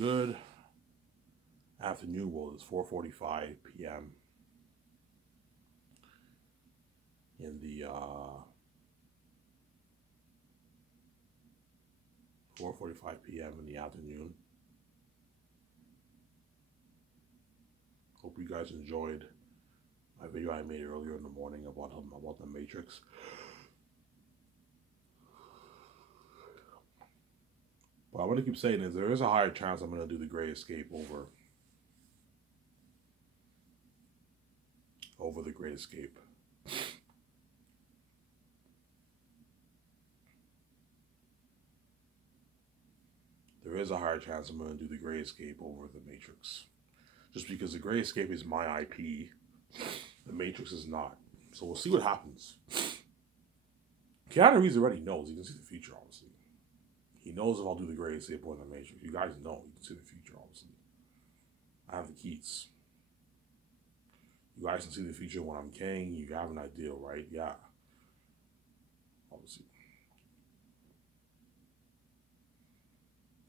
Good afternoon. Well, it's 4:45 p.m. in the 4:45 p.m. in the afternoon. Hope you guys enjoyed my video I made earlier in the morning about the Matrix. But I want to keep saying is there is a higher chance I'm going to do the Great Escape over the Great Escape. There is a higher chance I'm going to do the Great Escape over the Matrix. Just because the Great Escape is my IP, the Matrix is not. So we'll see what happens. Keanu Reeves already knows. He can see the future, obviously. He knows if I'll do the Great Escape or the Matrix. You guys know. You can see the future, obviously. I have the keys. You guys can see the future when I'm king. You have an idea, right? Yeah. Obviously.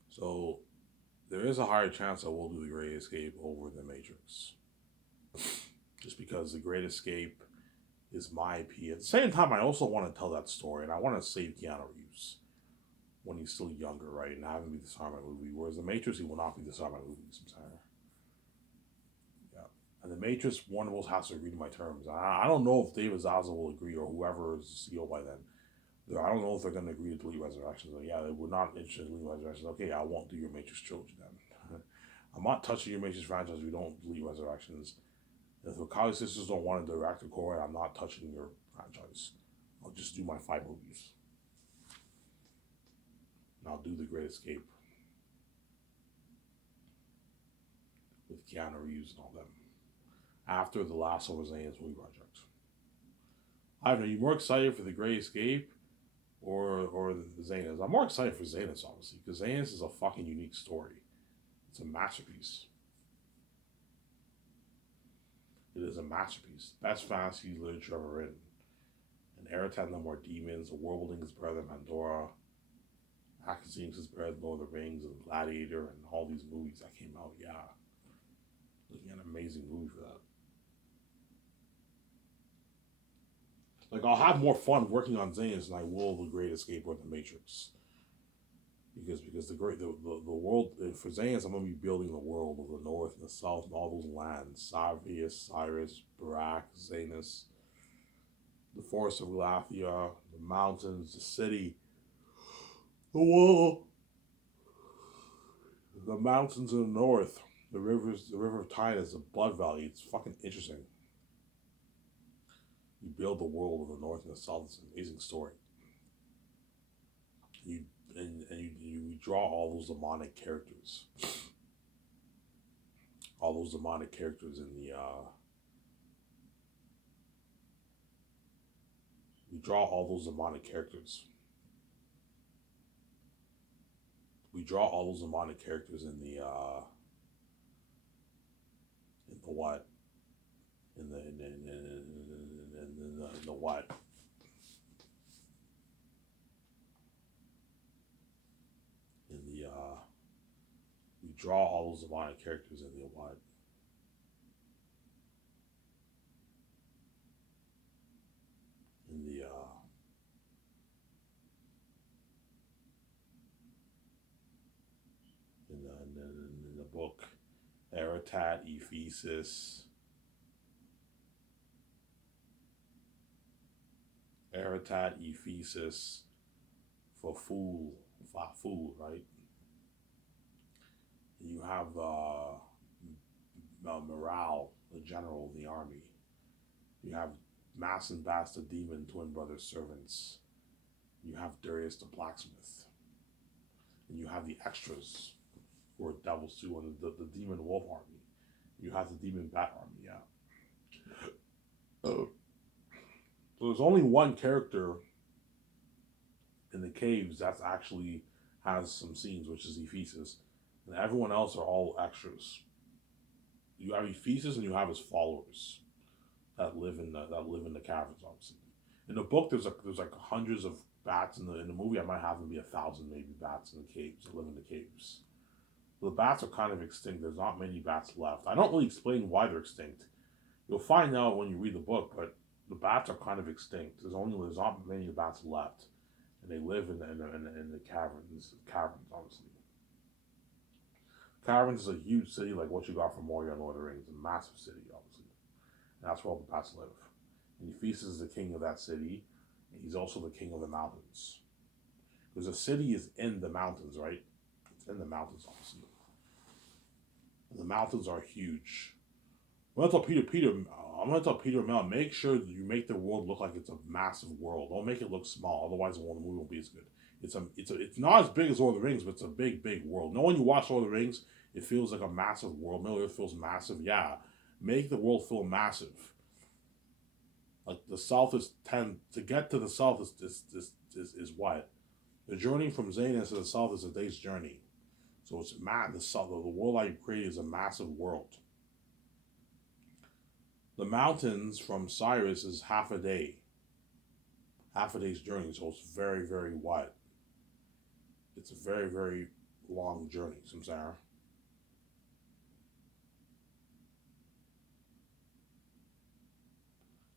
So there is a higher chance I will do the Great Escape over the Matrix. Just because the Great Escape is my IP. At the same time, I also want to tell that story, and I want to save Keanu Reeves when he's still younger, right? And have him be the star of my movie. Whereas the Matrix, he will not be the star of my movie. Yeah. And the Matrix, Warner Bros. Has to agree to my terms. I don't know if David Zaslav will agree or whoever is the CEO by then. I don't know if they're going to agree to delete Resurrections. Like, yeah, they were not interested in deleting Resurrections. Okay, I won't do your Matrix trilogy then. I'm not touching your Matrix franchise if you don't delete Resurrections. If the Wachowski sisters don't want to direct or core, I'm not touching your franchise. I'll just do my 5 movies. And I'll do The Great Escape with Keanu Reeves and all them after the last of Us movie project. I don't know. You more excited for The Great Escape or the Zanus? I'm more excited for Zanus, obviously, because Zanus is a fucking unique story. It's a masterpiece. It is a masterpiece. Best fantasy literature ever written. And Eretan, No More Demons, The Worldling is better than Pandora, Akazinx is better than Lord of the Rings, and Gladiator, and all these movies that came out. Yeah. Looking at an amazing movie for that. Like, I'll have more fun working on Zanus than I will The Great Escape or The Matrix. Because the world for Zanus, I'm gonna be building the world of the North and the South and all those lands: Sarvius, Cyrus, Barak, Zanus, the forest of Galathia, the mountains, the city, the wall, the mountains in the north, the rivers, the river of Titus, the Blood Valley. It's fucking interesting. You build the world of the North and the South. It's an amazing story. You you draw all those demonic characters. All those demonic characters in the we draw all those demonic characters. We draw all those demonic characters in the what? In the what? In the we draw all those demonic characters in the what? In the in the book, Eretat, Ephesus, for fool, right? You have Morale, the general of the army. You have Mass and Bast, the demon twin brother servants. You have Darius the blacksmith. And you have the extras who are devils too, and the demon wolf army. You have the demon bat army, yeah. So there's only one character in the caves that's actually has some scenes, which is Ephesus. And everyone else are all extras. You have Ephesus and you have his followers that live in the caverns, obviously. In the book, there's like hundreds of bats. In the movie, I might have them be 1,000 maybe bats in the caves that live in the caves. The bats are kind of extinct. There's not many bats left. I don't really explain why they're extinct. You'll find out when you read the book, but the bats are kind of extinct. There's not many bats left, and they live in the caverns, obviously. Caverns is a huge city like what you got from Moria and Lord of the Rings, a massive city, obviously. And that's where all the bats live. And Ephesus is the king of that city, and he's also the king of the mountains. Because the city is in the mountains, right? It's in the mountains, obviously. And the mountains are huge. I'm gonna tell Peter Mel, make sure that you make the world look like it's a massive world. Don't make it look small, otherwise the movie won't be as good. It's not as big as Lord of the Rings, but it's a big, big world. No, when you watch Lord of the Rings, it feels like a massive world. Middle Earth feels massive. Yeah, make the world feel massive. Like the south is 10 to get to the south is what the journey from Xenos to the south is a day's journey. So it's mad. The world I created is a massive world. The mountains from Cyrus is half a day's journey. So it's very, very wide. It's a very, very long journey, Samsara.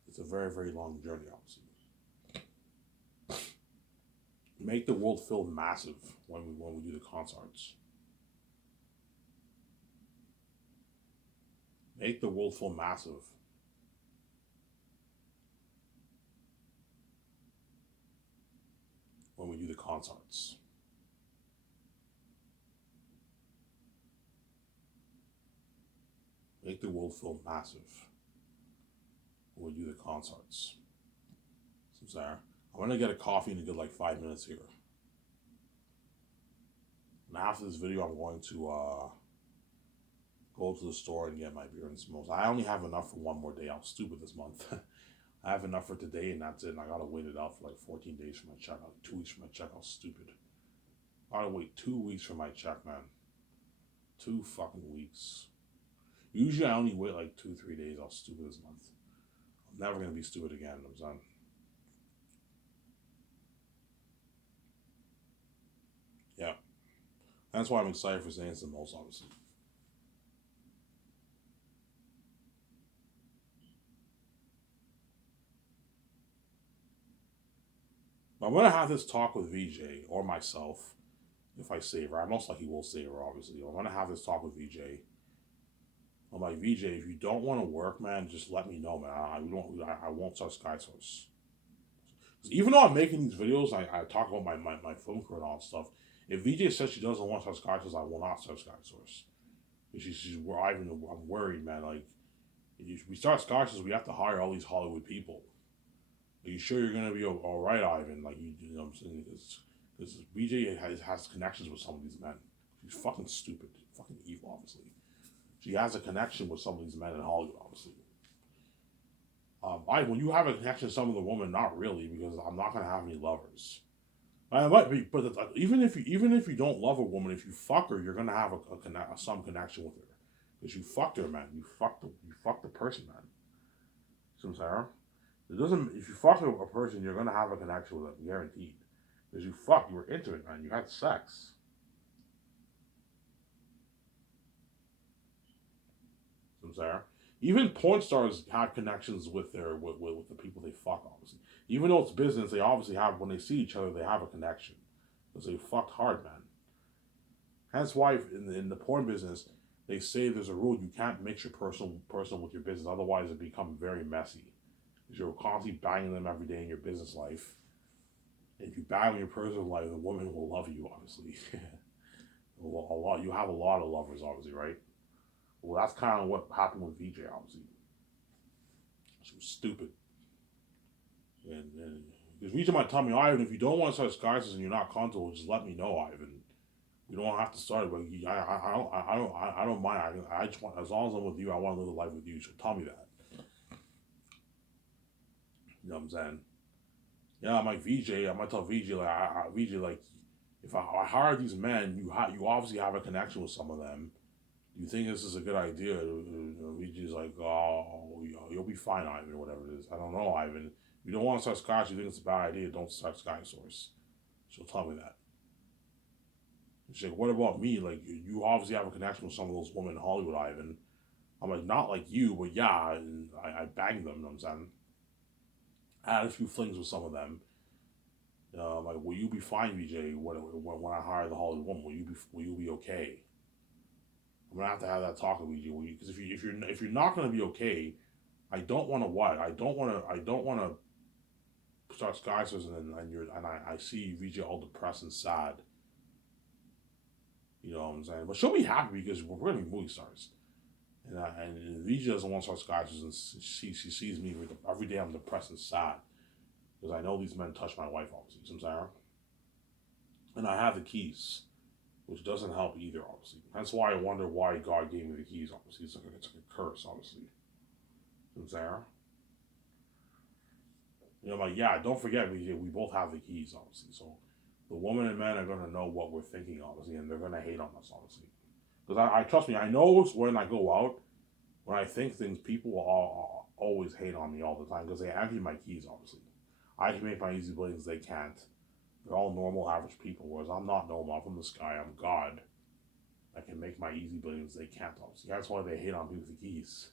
It's a very, very long journey, obviously. Make the world feel massive when we do the concerts. Make the world feel massive. When we do the concerts. Make the world feel massive when we do the concerts. Samsara. I'm gonna get a coffee in a good like 5 minutes here. And after this video, I'm going to go to the store and get my beer and smokes. I only have enough for one more day. I was stupid this month. I have enough for today, and that's it. And I gotta wait it out for like 14 days for my check. 2 weeks for my check. I was stupid. I gotta wait 2 weeks for my check, man. 2 fucking weeks. Usually, I only wait like 2-3 days. I was stupid this month. I'm never gonna be stupid again. I'm done. Yeah. That's why I'm excited for Xanax the most, obviously. But I'm gonna have this talk with VJ or myself if I save her. I most likely will save her, obviously. I'm gonna have this talk with VJ. I'm like, VJ, if you don't want to work, man, just let me know, man. I won't start SkySource. Even though I'm making these videos, I talk about my phone crew and all that stuff. If VJ says she doesn't want to start SkySource, I will not start SkySource. I'm worried, man. Like, if we start SkySource, we have to hire all these Hollywood people. Are you sure you're gonna be all right, Ivan? Like, you know what I'm saying? Because BJ has connections with some of these men. She's fucking stupid, fucking evil, obviously. She has a connection with some of these men in Hollywood, obviously. When you have a connection to some of the women, not really, because I'm not gonna have any lovers. I might be, but even if you don't love a woman, if you fuck her, you're gonna have some connection with her, because you fucked her, man. You fucked the person, man. See what I'm saying? It doesn't. If you fuck a person, you're gonna have a connection with them, guaranteed. Because you were into it, man. You had sex. See what I'm saying? Even porn stars have connections with with the people they fuck. Obviously, even though it's business, they obviously have when they see each other, they have a connection because they fucked hard, man. That's why in the porn business, they say there's a rule you can't mix your personal with your business, otherwise it becomes very messy. Because you're constantly banging them every day in your business life. If you bang in your personal life, the woman will love you, obviously. a lot. You have a lot of lovers, obviously, right? Well, that's kind of what happened with VJ, obviously. She was stupid. And because VJ might tell me, Ivan, if you don't want to start Skysys and you're not comfortable, just let me know, Ivan. You don't have to start it, but I don't mind. I just want, as long as I'm with you, I want to live a life with you. So tell me that. You know what I'm saying? Yeah, I'm like VJ. I'm gonna tell VJ VJ like, if I hire these men, you obviously have a connection with some of them. You think this is a good idea? VJ's like, oh, you'll be fine, Ivan, or whatever it is. I don't know, Ivan. If you don't want to start Sky, you think it's a bad idea, don't start Sky Source. She'll tell me that. She's like, what about me? Like, you obviously have a connection with some of those women in Hollywood, Ivan. I'm like, not like you, but yeah, and I banged them, you know what I'm saying? I had a few flings with some of them. Like, will you be fine, VJ, when I hire the Hollywood woman? Will you be okay? I'm gonna have to have that talk with VJ. Because if you're not gonna be okay, I don't want to what? I don't want to start skyscrapers and I see VJ all depressed and sad. You know what I'm saying? But she'll be happy because we're gonna be movie stars. And VJ doesn't want to start skyscrapers, and she sees me every day. I'm depressed and sad because I know these men touch my wife, obviously. You know what I'm saying? And I have the keys, which doesn't help either, obviously. That's why I wonder why God gave me the keys, obviously. It's like a curse, obviously. You know what I'm saying? You know, I'm like, yeah, don't forget, we both have the keys, obviously. So the woman and men are going to know what we're thinking, obviously, and they're going to hate on us, obviously. Because I trust me, I know when I go out, when I think things, people will always hate on me all the time because they envy my keys, obviously. I can make my easy billings, they can't. They're all normal, average people, whereas I'm not normal. I'm from the sky, I'm God. I can make my easy billings, they can't, obviously. That's why they hate on me with the keys.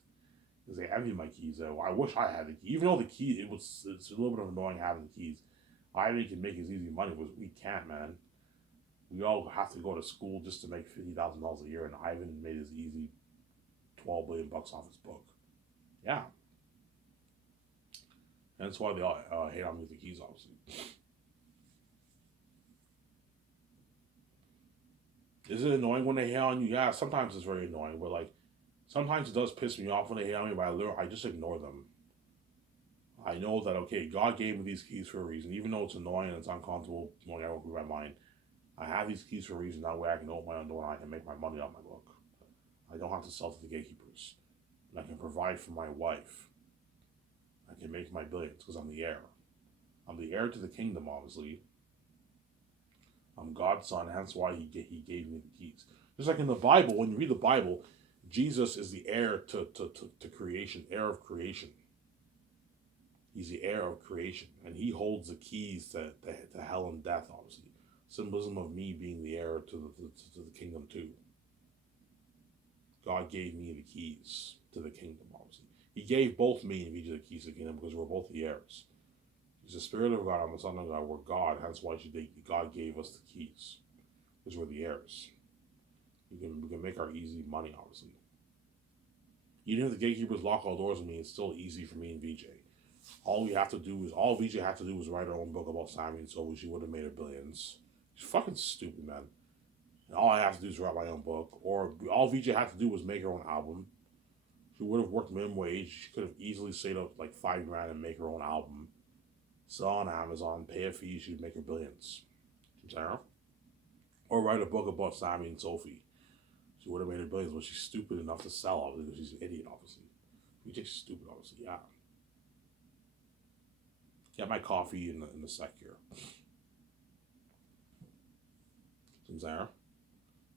Because they envy my keys. I wish I had the key. Even though the key, it's a little bit of annoying having the keys. I can make his easy money, but we can't, man. We all have to go to school just to make $50,000 a year, and Ivan made his easy $12 billion off his book. Yeah. And that's why they all hate on me with the keys, obviously. Is it annoying when they hate on you? Yeah, sometimes it's very annoying, but like, sometimes it does piss me off when they hate on me, but I just ignore them. I know that, okay, God gave me these keys for a reason, even though it's annoying and it's uncomfortable going out with my mind. I have these keys for a reason. That way I can open my own door and I can make my money off my book. I don't have to sell to the gatekeepers. And I can provide for my wife. I can make my billions because I'm the heir. I'm the heir to the kingdom, obviously. I'm God's son, hence why he gave me the keys. Just like in the Bible, when you read the Bible, Jesus is the heir to creation, heir of creation. He's the heir of creation, and he holds the keys to hell and death, obviously. Symbolism of me being the heir to the kingdom, too. God gave me the keys to the kingdom, obviously. He gave both me and VJ the keys to the kingdom because we're both the heirs. He's the Spirit of God, I'm the Son of God, we're God, hence why God gave us the keys, because we're the heirs. We can make our easy money, obviously. Even if the gatekeepers lock all doors on me, it's still easy for me and VJ. All VJ had to do was write her own book about Sammy, and so she would have made her billions. She's fucking stupid, man. And all I have to do is write my own book. Or all VJ had to do was make her own album. She would have worked minimum wage. She could have easily saved up like $5,000 and make her own album. Sell on Amazon, pay a fee, she'd make her billions. Sarah? Or write a book about Sammy and Sophie. She would have made her billions, but she's stupid enough to sell, obviously, because she's an idiot, obviously. VJ's stupid, obviously, yeah. Get my coffee in the sec here. Sarah?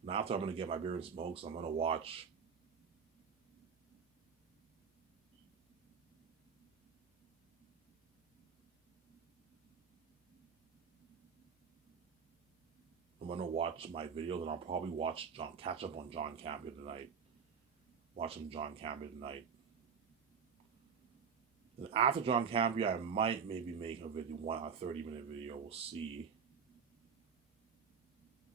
Now after I'm going to get my beer and smoke, so I'm going to watch my video, then I'll probably catch up on John Campia tonight. Watch some John Campia tonight. And after John Campia, I might maybe make a 30-minute video. We'll see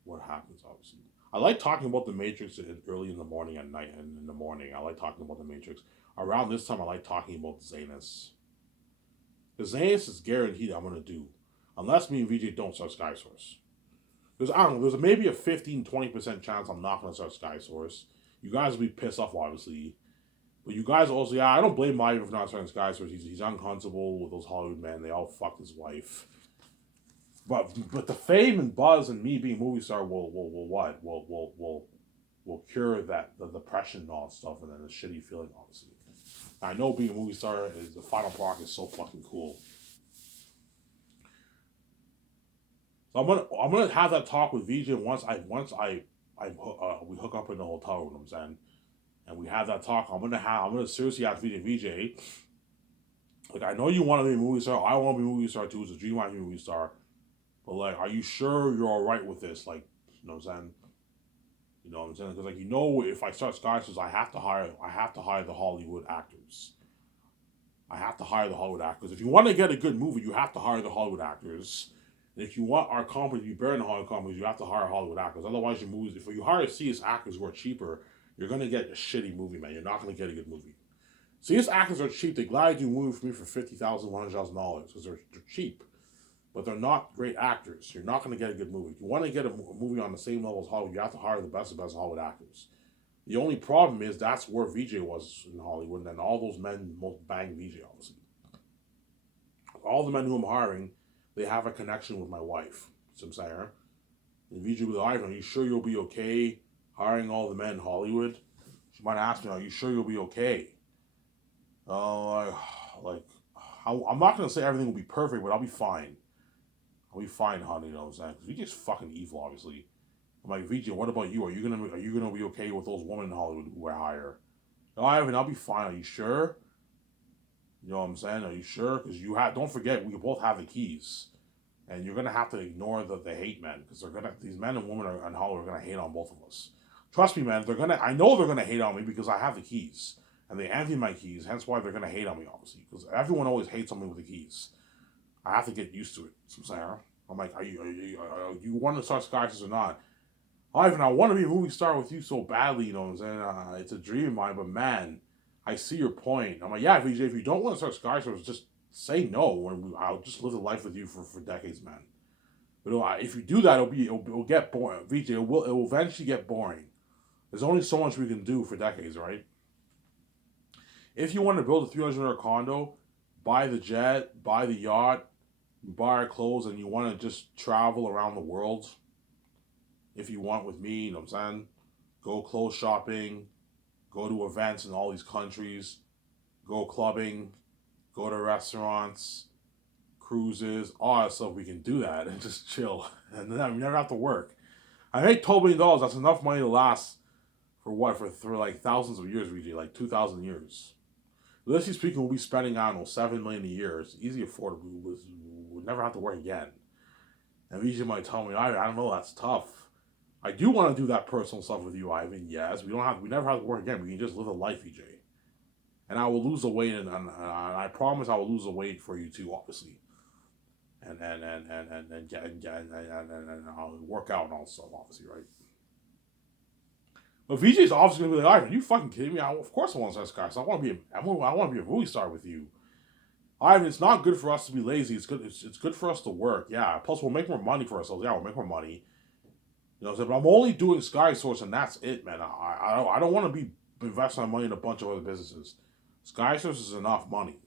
what happens, obviously. I like talking about the Matrix early in the morning, at night, and in the morning. I like talking about the Matrix. Around this time, I like talking about Zanus. Because Zanus is guaranteed I'm going to do. Unless me and VJ don't start Sky Source. There's maybe a 15-20% chance I'm not going to start Sky Source. You guys will be pissed off, obviously. But you guys also, yeah, I don't blame Ivan for not starting Sky Source. He's uncomfortable with those Hollywood men. They all fucked his wife. But the fame and buzz and me being a movie star will cure the depression and all that stuff, and then the shitty feeling, obviously. I know being a movie star is the final product is so fucking cool. So I'm gonna have that talk with VJ once we hook up in the hotel room. I'm saying, and we have that talk. I'm gonna seriously ask VJ. Like, I know you want to be a movie star. I want to be a movie star too. It's a dream I be a movie star. But like, are you sure you're all right with this? Like, You know what I'm saying? You know what I'm saying? Because like if I start Skyscrapers, I have to hire the Hollywood actors. I have to hire the Hollywood actors. If you want to get a good movie, you have to hire the Hollywood actors. And if you want our company to be better than Hollywood companies, you have to hire Hollywood actors. Otherwise, your movies, if you hire serious actors who are cheaper, you're gonna get a shitty movie, man. You're not gonna get a good movie. Serious actors are cheap. They gladly do a movie for me for $50,000, $100,000 because they're cheap, but they're not great actors. You're not gonna get a good movie. If you want to get a movie on the same level as Hollywood, you have to hire the best of the best Hollywood actors. The only problem is that's where VJ was in Hollywood, and all those men most bang VJ, obviously. All the men who I'm hiring, they have a connection with my wife, Sim Sayer. And VJ will be like, are you sure you'll be okay hiring all the men in Hollywood? She might ask me, are you sure you'll be okay? Like, I'm not going to say everything will be perfect, but I'll be fine. I'll be fine, honey, you know what I'm saying? Because VJ's fucking evil, obviously. I'm like, VJ, what about you? Are you gonna be okay with those women in Hollywood who I hire? No, Ivan, I'll be fine. Are you sure? You know what I'm saying? Are you sure? Because don't forget, we both have the keys. And you're gonna have to ignore the hate men, because these men and women in Hollywood are gonna hate on both of us. Trust me, man. I know they're gonna hate on me because I have the keys, and they envy my keys. Hence why they're gonna hate on me, obviously, because everyone always hates on me with the keys. I have to get used to it. So Sarah, I'm like, are you want to start Skyscrapers or not? Ivan, I want to be a movie star with you so badly. You know what I'm saying? It's a dream of mine, but man, I see your point. I'm like, yeah, VJ, if you don't want to start Skyscrapers, just say no, and I'll just live a life with you for decades, man. But if you do that, it'll get boring. VJ, it will eventually get boring. There's only so much we can do for decades, right? If you want to build a 300 condo, buy the jet, buy the yacht, buy our clothes, and you want to just travel around the world, if you want with me, you know what I'm saying? Go clothes shopping, go to events in all these countries, go clubbing, go to restaurants, cruises, all that stuff. We can do that and just chill. And then we never have to work. I make $12 million. That's enough money to last for what? For like thousands of years, VJ, like 2,000 years. Realistically speaking, we'll be spending, I don't know, $7 million a year. It's easy affordable. We'll never have to work again. And VJ might tell me, I don't know, that's tough. I do want to do that personal stuff with you, Ivan. Yes, we never have to work again. We can just live a life, VJ. And I will lose the weight, and I promise I will lose the weight for you too, obviously. And I'll work out and all stuff, obviously, right? But VJ's obviously gonna be like, Ivan, you fucking kidding me? Of course I want to start Skyscrapers. I want to be a movie star with you. Ivan, it's not good for us to be lazy. It's good. It's good for us to work. Yeah. Plus, we'll make more money for ourselves. Yeah, we'll make more money. You know what I'm saying? But I'm only doing Skysource, and that's it, man. I don't want to be investing my money in a bunch of other businesses. Skysource is enough money.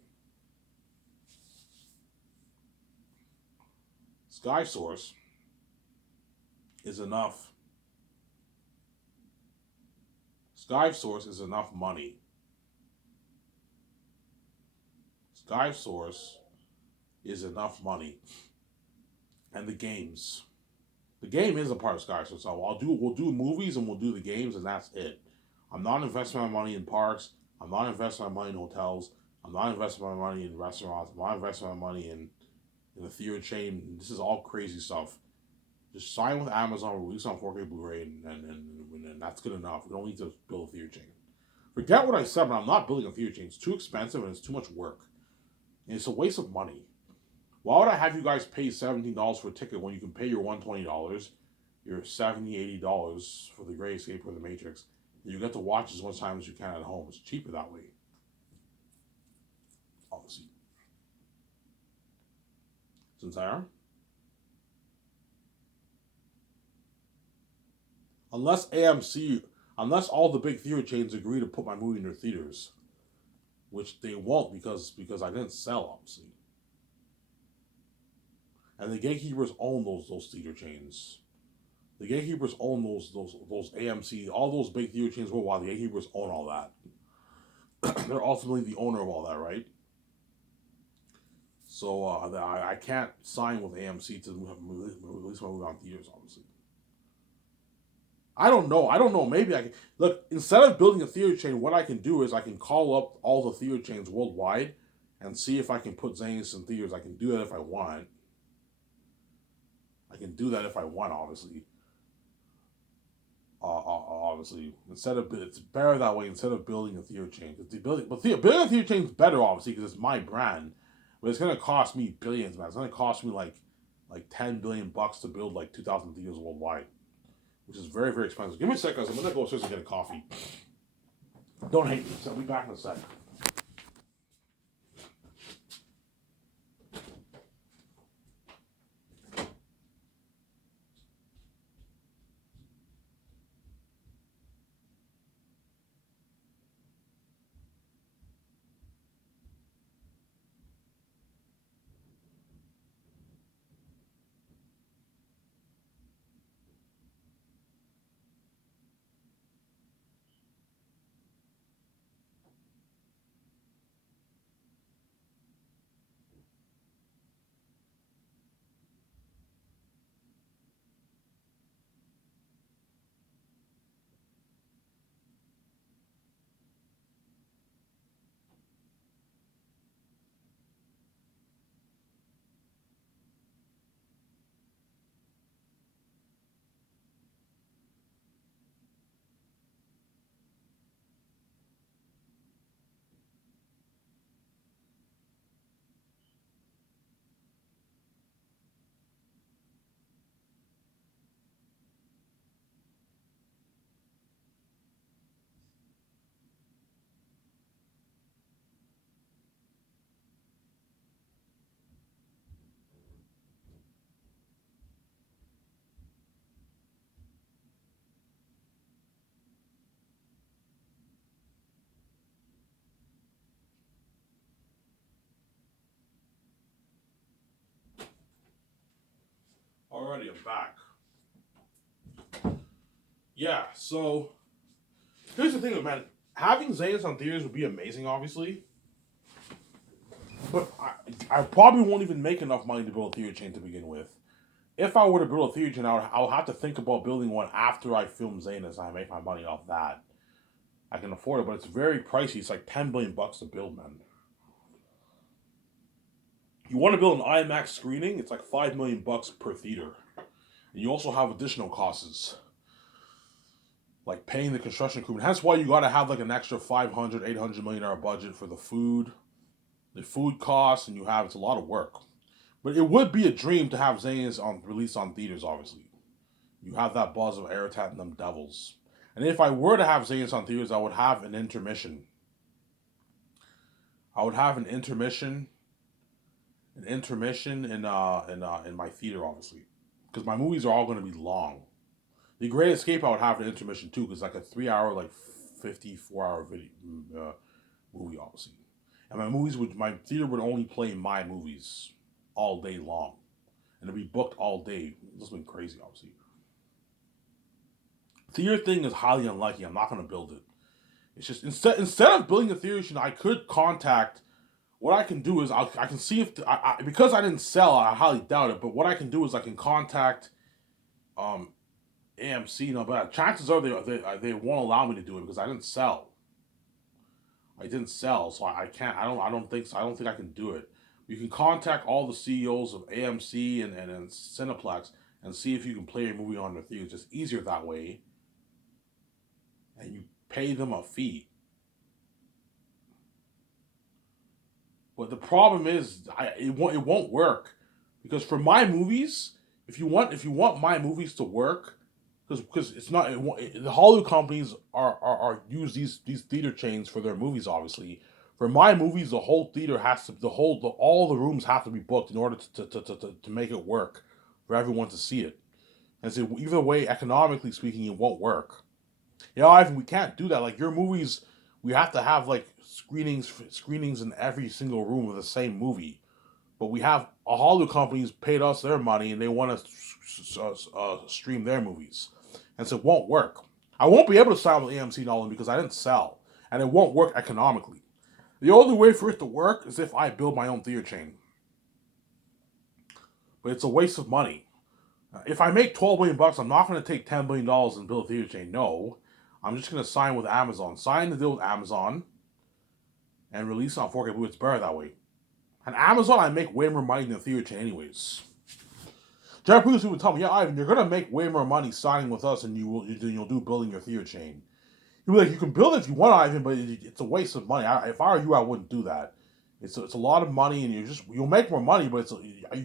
Skysource is enough. Skysource is enough money. Skysource is enough money. And the games. The game is a part of Skysource. So we'll do movies and we'll do the games, and that's it. I'm not investing my money in parks. I'm not investing my money in hotels. I'm not investing my money in restaurants. I'm not investing my money in a theater chain. This is all crazy stuff. Just sign with Amazon, release on 4K Blu-ray, and that's good enough. We don't need to build a theater chain. Forget what I said, but I'm not building a theater chain. It's too expensive and it's too much work. And it's a waste of money. Why would I have you guys pay $17 for a ticket when you can pay your $120, your $70, $80 for The Great Escape or The Matrix, and you get to watch as much time as you can at home? It's cheaper that way. Obviously. Sincere? Unless all the big theater chains agree to put my movie in their theaters, which they won't because I didn't sell, obviously. And the gatekeepers own those theater chains. The gatekeepers own those AMC, all those big theater chains worldwide. The gatekeepers own all that. They're ultimately the owner of all that, right? So I can't sign with AMC to release my movie on theaters, obviously. I don't know. Maybe I can look, instead of building a theater chain. What I can do is I can call up all the theater chains worldwide and see if I can put Zanus in theaters. I can do that if I want. Obviously. obviously. It's better that way instead of building a theater chain. Because building a theater chain is better, obviously, because it's my brand. But it's gonna cost me billions, man. It's gonna cost me like $10 billion to build like 2,000 theaters worldwide, which is very very expensive. Give me a sec, guys. I'm gonna go upstairs and get a coffee. Don't hate me. So I'll be back in a sec. Alrighty, I'm back. Yeah, so here's the thing, man. Having Zayas on theaters would be amazing, obviously. But I probably won't even make enough money to build a theater chain to begin with. If I were to build a theater chain, I would have to think about building one after I film Zaynus and I make my money off that. I can afford it, but it's very pricey. It's like $10 billion to build, man. You want to build an IMAX screening, it's like $5 million per theater. And you also have additional costs, like paying the construction crew. And that's why you got to have like an extra 500, $800 million budget for the food costs, and it's a lot of work. But it would be a dream to have Zayn's on released on theaters. Obviously, you have that buzz of Airtat and them Devils. And if I were to have Zayn's on theaters, I would have an intermission. I would have an intermission in my theater, obviously, because my movies are all going to be long. The Great Escape, I would have an intermission too, because like a 3 hour, like 54 hour video movie, obviously. And my theater would only play my movies all day long, and it'd be booked all day. This has been crazy, obviously. Theater thing is highly unlikely. I'm not going to build it. It's just instead of building a theater, I could contact. What I can do is I can see if because I didn't sell, I highly doubt it. But what I can do is I can contact um, AMC. But chances are they won't allow me to do it because I didn't sell. I didn't sell, so I can't. I don't think so. I don't think I can do it. You can contact all the CEOs of AMC and Cineplex and see if you can play your movie on their theaters. It's easier that way, and you pay them a fee. But the problem is, it won't work because for my movies, if you want my movies to work, because it's not the Hollywood companies are use these theater chains for their movies. Obviously, for my movies, the whole theater has to all the rooms have to be booked in order to make it work for everyone to see it. And so either way, economically speaking, it won't work. Ivan, we can't do that. Like your movies, we have to have like screenings in every single room of the same movie. But we have a Hollywood companies paid us their money and they want to stream their movies, and so it won't work. I won't be able to sign with AMC Nolan because I didn't sell, and it won't work economically. The only way for it to work is if I build my own theater chain, but it's a waste of money. If I make $12 billion, I'm not going to take $10 billion and build a theater chain. No, I'm just going to sign with Amazon. Sign the deal with Amazon and release it on 4K Blu. It's better that way. And Amazon, I make way more money than the theater chain, anyways. Jerry Previously would tell me, yeah, Ivan, you're gonna make way more money signing with us than you'll do building your theater chain. He'd be like, you can build it if you want, Ivan, but it's a waste of money. If I were you, I wouldn't do that. It's a lot of money, and you'll make more money, but do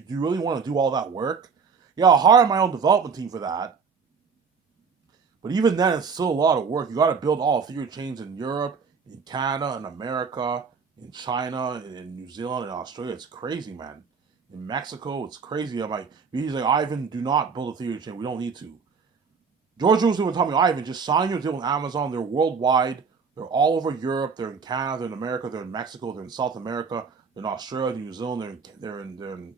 you really want to do all that work? Yeah, I'll hire my own development team for that. But even then, it's still a lot of work. You got to build all theater chains in Europe, in Canada, in America, in China, in New Zealand, and Australia. It's crazy, man. In Mexico, it's crazy. I'm like, he's like, Ivan, do not build a theater chain. We don't need to. George Lucas would tell me, Ivan, just sign your deal with Amazon. They're worldwide. They're all over Europe. They're in Canada. They're in America. They're in Mexico. They're in South America. They're in Australia, New Zealand. They're in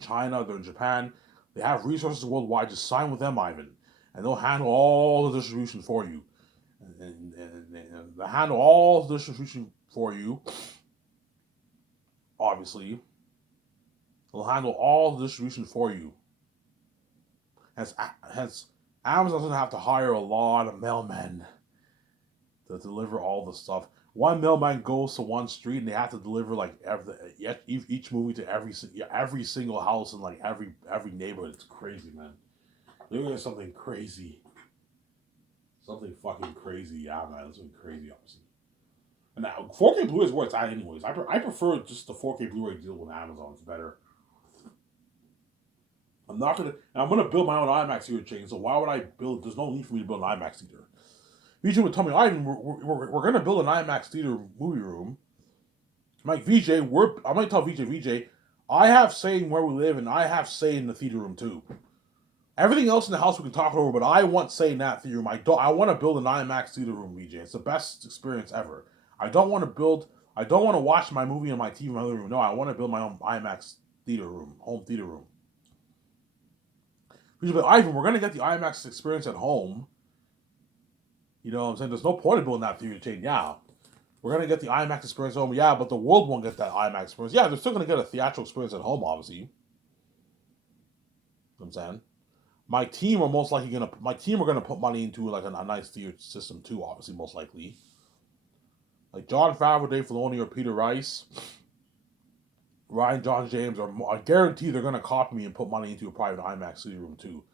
China. They're in Japan. They have resources worldwide. Just sign with them, Ivan, and they'll handle all the distribution for you. And they'll handle all the distribution for you. Obviously, they'll handle all the distribution for you. Hence, Amazon doesn't have to hire a lot of mailmen to deliver all the stuff. One mailman goes to one street and they have to deliver like each movie to every single house in like every neighborhood. It's crazy, man. Look at something crazy, something fucking crazy. Yeah, man, something crazy, obviously. And now 4K Blu-ray is where it's at, anyways. I prefer just the 4K Blu-ray deal with Amazon. It's better. I'm gonna build my own IMAX theater chain. So why would I build? There's no need for me to build an IMAX theater. VJ would tell me, Ivan, we're gonna build an IMAX theater movie room. I'm like, VJ, I'm gonna tell VJ, I have say in where we live, and I have say in the theater room too. Everything else in the house we can talk over, but I want say in that theater room. I want to build an IMAX theater room, VJ. It's the best experience ever. I don't want to watch my movie on my TV in my living room. No, I want to build my own IMAX theater room, home theater room. But Ivan, we're gonna get the IMAX experience at home. You know what I'm saying? There's no point in building that theater chain. Yeah, we're gonna get the IMAX experience at home. Yeah, but the world won't get that IMAX experience. Yeah, they're still gonna get a theatrical experience at home, obviously. You know what I'm saying? My team are gonna put money into like a nice theater system too, obviously, most likely. Like Jon Favreau, Dave Filoni, or Peter Rice, Ryan John James, I guarantee they're gonna copy me and put money into a private IMAX theater room too.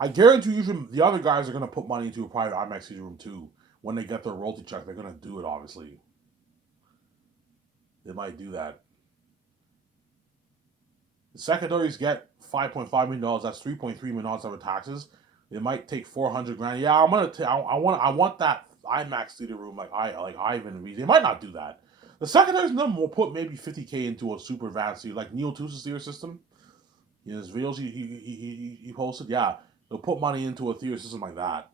I guarantee even the other guys are gonna put money into a private IMAX theater room too. When they get their royalty check, they're gonna do it. Obviously, they might do that. The secondaries get $5.5 million. That's $3.3 million of taxes. They might take 400 grand. Yeah, I want that IMAX theater room like Ivan. They might not do that. The secondaries number will put maybe 50K into a super advanced theater, like Neil Tusa's theater system. In his videos he posted, yeah, they'll put money into a theater system like that,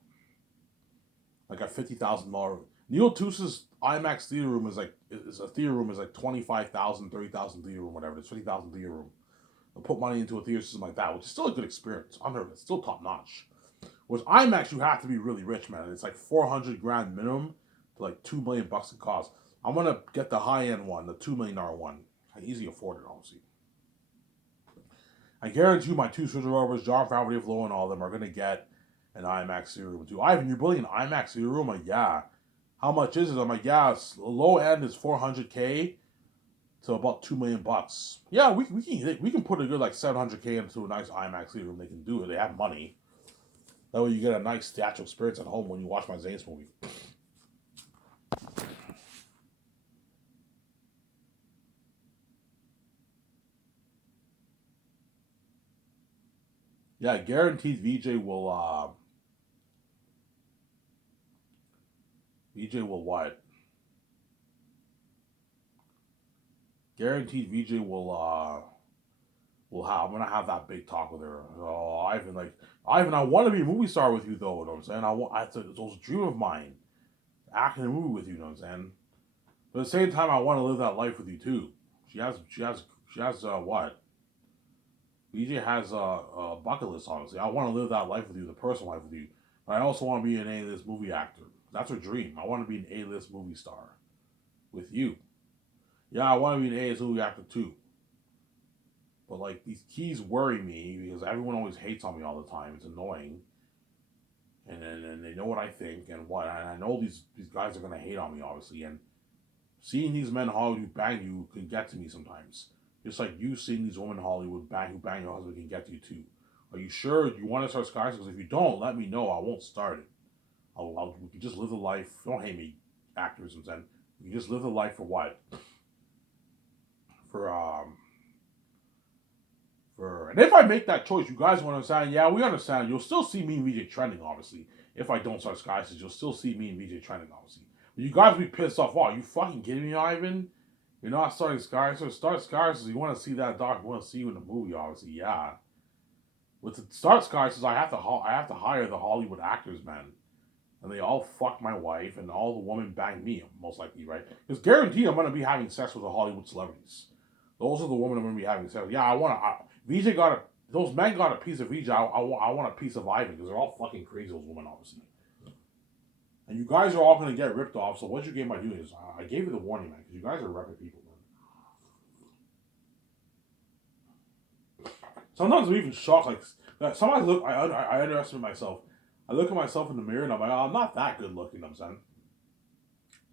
like a $50,000. Neil Tusa's IMAX theater room is a theater room is like 25,000, 30,000 theater room, whatever. It's 50,000 theater room. They'll put money into a theater system like that, which is still a good experience. It's still top notch. With IMAX, you have to be really rich, man. It's like 400 grand minimum to like $2 million bucks it costs. I'm gonna get the high end one, the $2 million one. I can easily afford it, obviously. I guarantee you my two Switcher Rovers, Jon Favreau, Dave Filoni, and all of them are gonna get an IMAX theater room too. Ivan, you're building an IMAX theater room? I'm like, yeah. How much is it? I'm like, yeah, low end is 400K to about $2 million bucks. Yeah, we can put a good like 700K into a nice IMAX theater room. They can do it. They have money. That way you get a nice theatrical experience at home when you watch my Zane's movie. Yeah, guaranteed VJ will what? Guaranteed VJ will have. I'm gonna have that big talk with her. Oh, Ivan, I want to be a movie star with you though. You know what I'm saying? It was a dream of mine, acting in a movie with you. You know what I'm saying? But at the same time, I want to live that life with you too. She has what? VJ has a bucket list. Honestly, I want to live that life with you, the personal life with you. But I also want to be an A-list movie actor. That's her dream. I want to be an A-list movie star with you. Yeah, I want to be an A-list movie actor too. But like these keys worry me because everyone always hates on me all the time. It's annoying. And they know what I think and what, and I know these guys are gonna hate on me obviously. And seeing these men Hollywood bang you can get to me sometimes. Just like you seeing these women in Hollywood who bang your husband can get to you too. Are you sure you want to start Sky? Because if you don't, let me know. I won't start it. We can just live the life. Don't hate me, actors and then. You can just live the life for what? For and if I make that choice, you guys want to understand. Yeah, we understand. You'll still see me and VJ trending, obviously. If I don't start Sky, you'll still see me and VJ trending, obviously. But you guys be pissed off. Wow, you fucking kidding me, Ivan? You're not starting Sky. So start Sky. You want to see that doc. You want to see you in the movie, obviously. Yeah. With the start Sky, I have to hire the Hollywood actors, man, and they all fuck my wife, and all the women bang me, most likely, right? Because guaranteed, I'm gonna be having sex with the Hollywood celebrities. Those are the women I'm gonna be having sex with. Yeah, I want to. VJ got a. Those men got a piece of VJ. I want a piece of Ivan because they're all fucking crazy. Those women, obviously. And you guys are all gonna get ripped off. So what you gave my doing is I gave you the warning, man, because you guys are repping people, man. Sometimes I'm even shocked. Like sometimes I underestimate myself. I look at myself in the mirror and I'm like, oh, I'm not that good looking. I'm saying,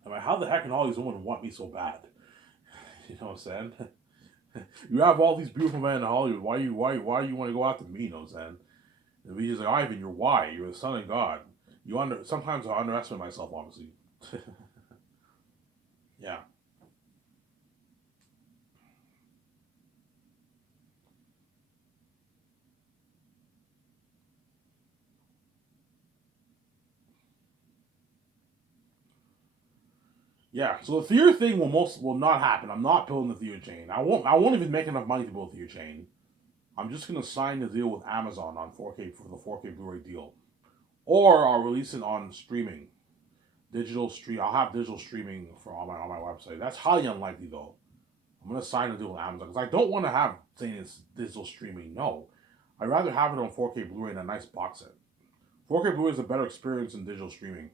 I'm like, how the heck can all these women want me so bad? You know what I'm saying? You have all these beautiful men in Hollywood. Why you want to go after me? You know what I'm saying? And we just like, Ivan, you're why? You're the son of God. Sometimes I underestimate myself, obviously. Yeah. Yeah, so the theater thing will not happen. I'm not building the theater chain. I won't even make enough money to build a theater chain. I'm just gonna sign the deal with Amazon on 4K for the 4K Blu-ray deal, or I'll release it on streaming, digital stream. I'll have digital streaming for on my website. That's highly unlikely though. I'm gonna sign a deal with Amazon because I don't want to have saying it's digital streaming. No, I'd rather have it on 4K Blu-ray in a nice box set. 4K Blu-ray is a better experience than digital streaming,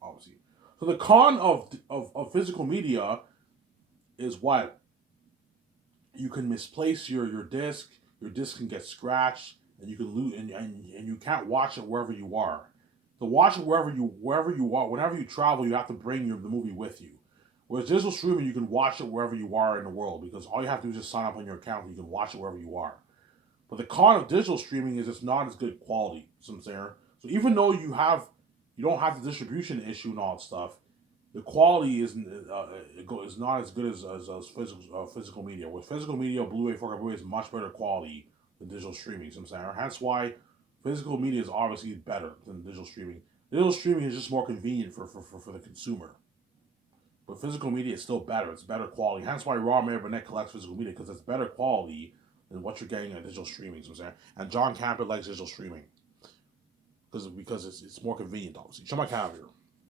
obviously. So the con of physical media is what you can misplace your disc. Your disc can get scratched, and you can lose, and you can't watch it wherever you are. To watch it wherever you are, whenever you travel, you have to bring the movie with you. Whereas digital streaming, you can watch it wherever you are in the world because all you have to do is just sign up on your account and you can watch it wherever you are. But the con of digital streaming is it's not as good quality. So even though you don't have the distribution issue and all that stuff, the quality is not as good as physical media. With physical media, Blu-ray, 4K Blu-ray is much better quality than digital streaming. So I'm saying, hence why physical media is obviously better than digital streaming. Digital streaming is just more convenient for the consumer. But physical media is still better. It's better quality. Hence why Raw Mayor Burnett collects physical media because it's better quality than what you're getting at digital streaming. So I'm saying, and John Camper likes digital streaming because it's more convenient. Obviously, show my camera here.